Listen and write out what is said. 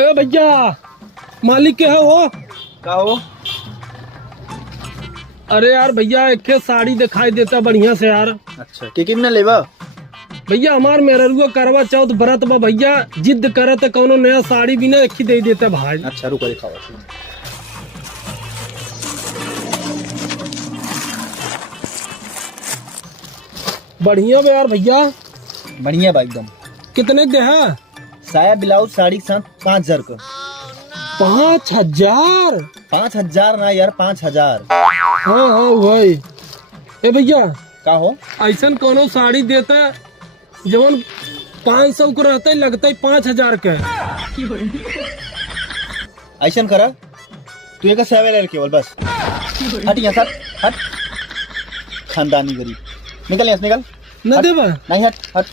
ए भैया, मालिक के है वो? का हो? अरे यार भैया, एक साड़ी दिखाई देता बढ़िया से यार। अच्छा, के कितना लेबा? भैया हमार मेहरुआ करवा चौथ व्रत बा भैया, जिद करत कौनो नया साड़ी भी ना एक ही दे देते भाई। अच्छा रुको दिखाओ। बढ़िया बा यार भैया। बढ़िया बा एकदम। कितने दे है? साया ब्लाउज साड़ी के साथ 5,000 का। 5,000? 5,000 ना यार, 5,000। हाँ वही। ए भैया का हो? ऐसा कोनो साड़ी देता जवन 500 को रहता है, लगता है 5,000 के। ऐसा करा, तू एक साया ले केवल बस। हट यहाँ सर, हट। खानदानी गरीब, निकल यहाँ से, निकल। न देबा? नहीं, हट हट।